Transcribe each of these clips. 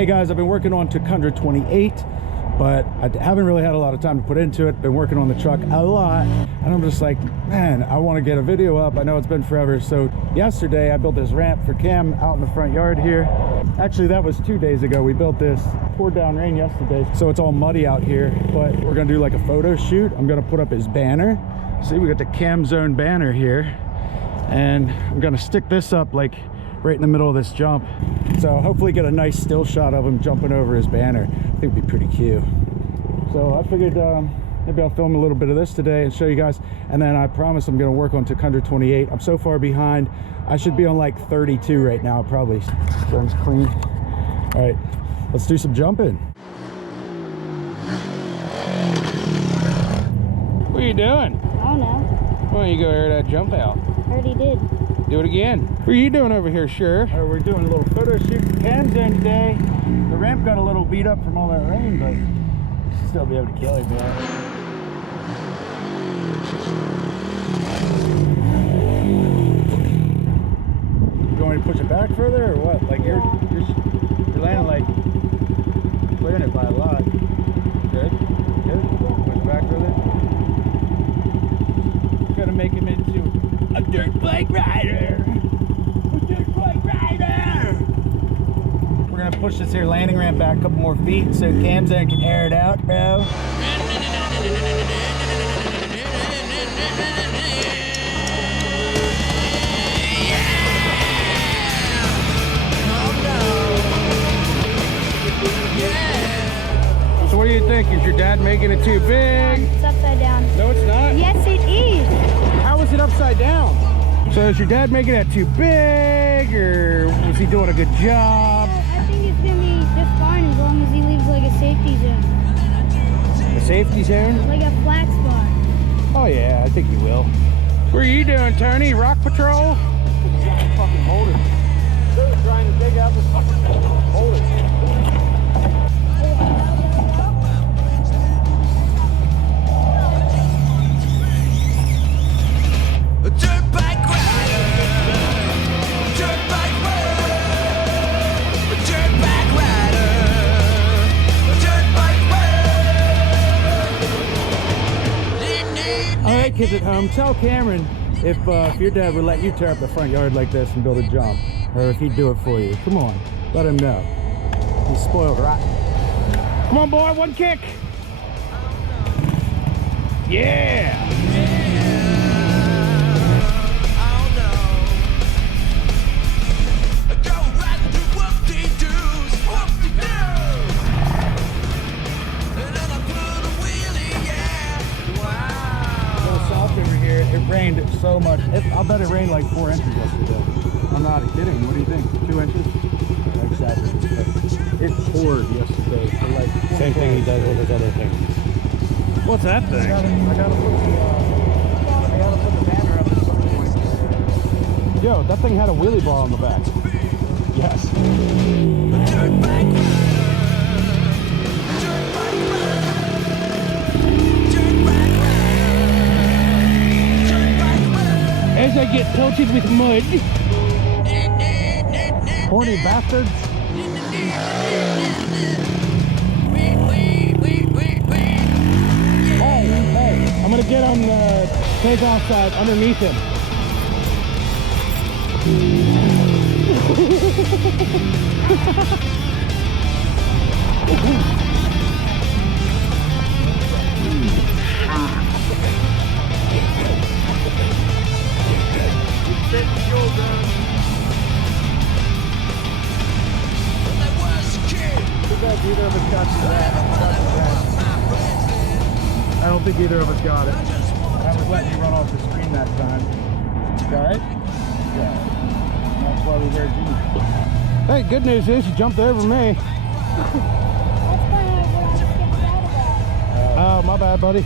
Hey guys, I've been working on Tuk 128, but I haven't really had a lot of time to put into it. Been working on the truck a lot, and I'm just like, man, I want to get a video up. I know it's been forever. So yesterday I built this ramp for Cam out in the front yard here. Actually, that was 2 days ago. We built this, poured down rain yesterday, so it's all muddy out here, but we're gonna do like a photo shoot. I'm gonna put up his banner. See, we got the CamsZone banner here, and I'm gonna stick this up like right in the middle of this jump, so hopefully get a nice still shot of him jumping over his banner. I think it'd be pretty cute. So I figured maybe I'll film a little bit of this today and show you guys, and then I promise I'm going to work on Tuk 128. I'm so far behind. I should be on like 32 right now probably. Sun's clean. All right, let's do some jumping. What are you doing? I don't know. Why don't you go air that jump out? I already did. Do it again. What are you doing over here, sure? We're doing a little photo shoot for CamsZone today. The ramp got a little beat up from all that rain, but you should still be able to kill it, man. You want me to push it back further or what? Like you're landing like clearing it by a lot. Good. Good. Push it back further. Gotta make him into a dirt bike rider! A dirt bike rider! We're gonna push this here landing ramp back a couple more feet so CamsZone can air it out, bro. So what do you think? Is your dad making it too big? It's upside down. No, it's not. Yes, it is. How is it upside down? So is your dad making it too big, or was he doing a good job? I think it's gonna be just fine as long as he leaves like a safety zone. A safety zone? Like a flat spot. Oh yeah, I think he will. What are you doing, Tony? Rock patrol? Trying to fucking hold it. They're trying to dig out this fucking hold it. Alright kids at home, tell Cameron if your dad would let you tear up the front yard like this and build a jump, or if he'd do it for you. Come on, let him know. He's spoiled, right? Come on boy, one kick! Yeah! It rained so much. I'll bet it rained like 4 inches yesterday. I'm not kidding. What do you think? 2 inches? Exactly. It poured yesterday for like same thing he does with his other things. What's that thing? I gotta put the banner up at some point. Yo, that thing had a wheelie bar on the back. Yes. As I get pelted with mud. Horny bastards. Hey, I'm gonna get on the takeoff side underneath him. Either of us got that. I don't think either of us got it. I was letting you run off the screen that time. Alright? Yeah. That's why we wear jeans. Hey, good news is you jumped over me. That's kind of what I was getting out about. Oh, my bad, buddy. I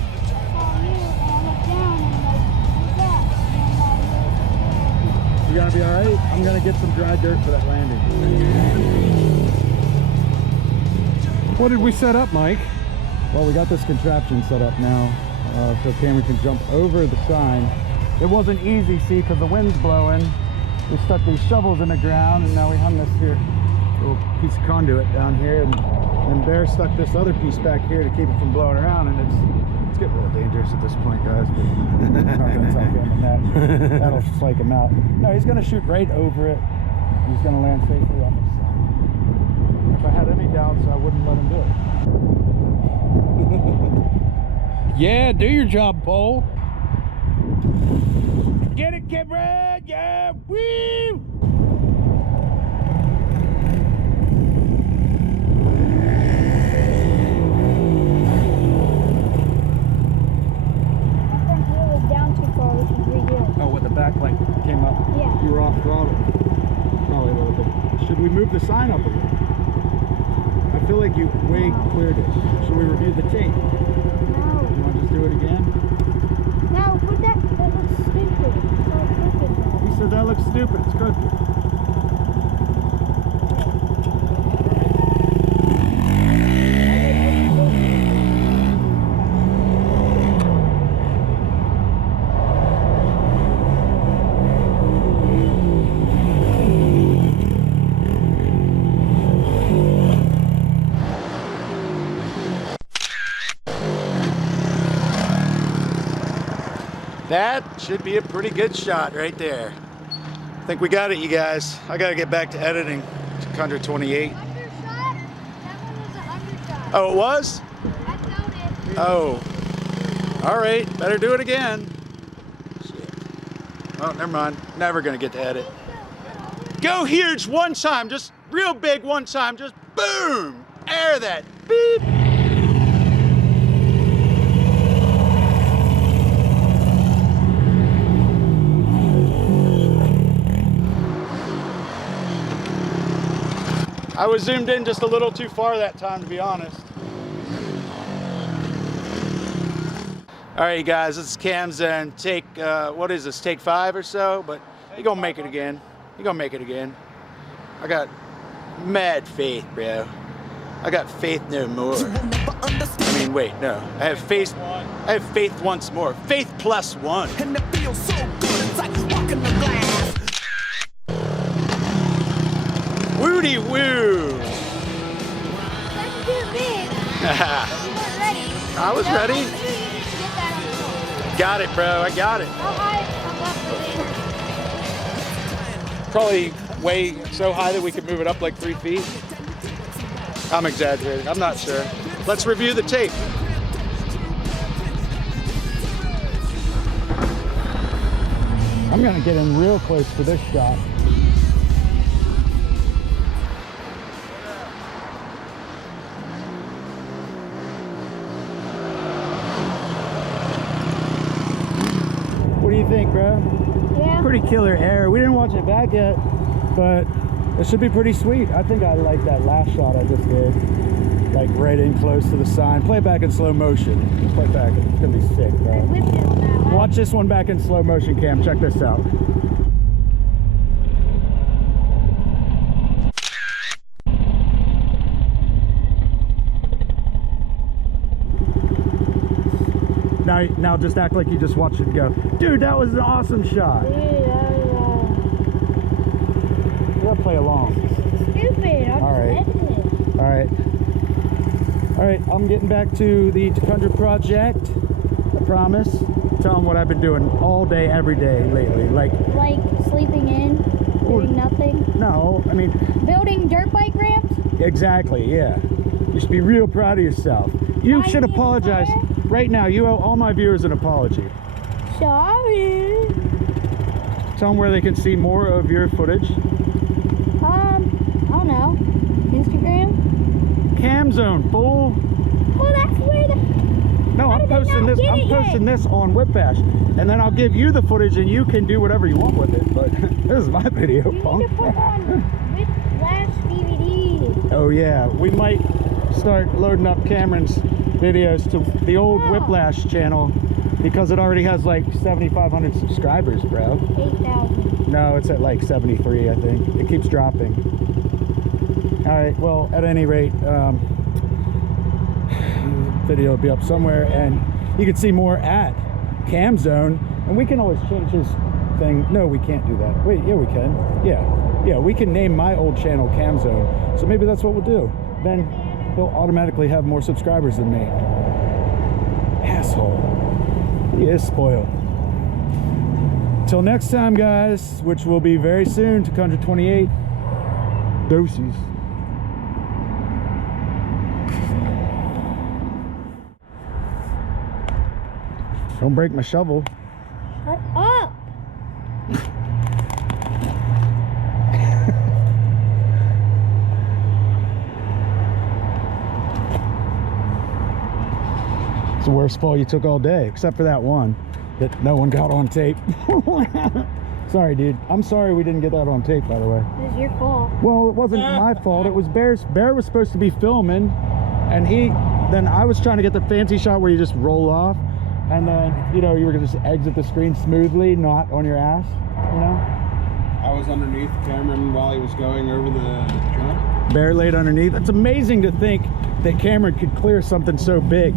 saw you and I looked down and I'm like, what's that? You gonna be alright? I'm gonna get some dry dirt for that landing. What did we set up, Mike? Well, we got this contraption set up now so Cameron can jump over the sign. It wasn't easy, see, because the wind's blowing. We stuck these shovels in the ground, and now we hung this here little piece of conduit down here, and Bear stuck this other piece back here to keep it from blowing around, and it's getting a little dangerous at this point, guys, but I'm not going to tell him that. That'll flake him out. No, he's going to shoot right over it. He's going to land safely on this side. If I had any doubts, I wouldn't let him do it. Yeah, do your job, Paul. Get it, Cameron! Yeah! Woo! Oh, what, the back light came up? Yeah. You were off throttle. Probably a little bit. Should we move the sign up a little? I feel like you way cleared it. Should we review the tape? No. You want to just do it again? No, put that looks stupid. So stupid. He said that looks stupid. It's crooked. That should be a pretty good shot right there. I think we got it, you guys. I got to get back to editing to 128. Undershot? That one was an undershot. Oh, it was? I felt it. Oh. All right, better do it again. Shit. Oh, never mind. Never going to get to edit. Go huge one time, just real big one time, just boom! Air that. Beep. I was zoomed in just a little too far that time, to be honest. All right, you guys, this is CamsZone. Take, what is this, take 5 or so? But you're gonna make it again. You're gonna make it again. I got mad faith, bro. I got faith no more. I mean, wait, no. I have faith once more. Faith plus 1. And it feels so good, it's like walking the glass. Woody woo! That's too big. You weren't ready. I was No, ready. I'm sure you didn't get that on the phone. Got it, bro. I got it. How high up the Probably way so high that we could move it up like 3 feet. I'm exaggerating. I'm not sure. Let's review the tape. I'm gonna get in real close to this shot. What do you think, bro? Yeah. Pretty killer air. We didn't watch it back yet, but it should be pretty sweet. I think I like that last shot I just did. Like right in close to the sign. Play it back in slow motion. Play it back. It's gonna be sick, I bro. whipped it on that last. Watch this one back in slow motion, Cam. Check this out. Now just act like you just watched it go. Dude, that was an awesome shot. Dude, You gotta play along. stupid. I'm All right. just editing it. All right, I'm getting back to the Tundra project. I promise. Tell them what I've been doing all day, every day lately. Like sleeping in, doing nothing. No, I mean, Building dirt bike ramps. exactly, yeah. You should be real proud of yourself. You Why should you need apologize. fire? Right now, you owe all my viewers an apology. Sorry. Tell them where they can see more of your footage. I don't know. Instagram? CamsZone, fool. Well, that's where the... No, How I'm did they posting not this. get I'm it yet? posting this on WHIPBASH, and then I'll give you the footage, and you can do whatever you want with it. But this is my video, You punk. need to put on WHIPBASH DVD. Oh yeah, we might start loading up Cameron's videos to the old No. WHIPBASH channel because it already has like 7,500 subscribers, bro. 8,000. No, it's at like 73, I think. It keeps dropping. All right, well, at any rate, video will be up somewhere, and you can see more at CamsZone, and we can always change his thing. No, we can't do that. Wait, yeah, we can. Yeah. yeah, we can name my old channel CamsZone. So maybe that's what we'll do. Then he'll automatically have more subscribers than me. Asshole. He is spoiled. Till next time, guys, which will be very soon to Country 28. Doses. Don't break my shovel. Shut up. It's the worst fall you took all day, except for that one that no one got on tape. Sorry, dude. I'm sorry we didn't get that on tape, by the way. It was your fault. Well, it wasn't my fault. It was Bear's. Bear was supposed to be filming, and then I was trying to get the fancy shot where you just roll off, and then, you know, you were gonna just exit the screen smoothly, not on your ass, you know? I was underneath Cameron while he was going over the jump. Bear laid underneath. It's amazing to think that Cameron could clear something so big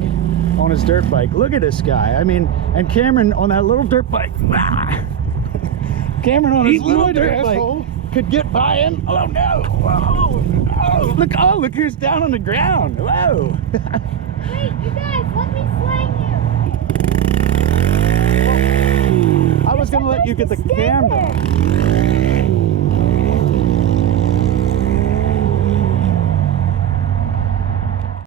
on his dirt bike. Look at this guy. I mean, and Cameron on that little dirt bike. Cameron on his little dirt bike could get by him. Oh no! Oh, look who's down on the ground. Hello. Wait, you guys, let me slang you. I was gonna let you get the Stand camera. there.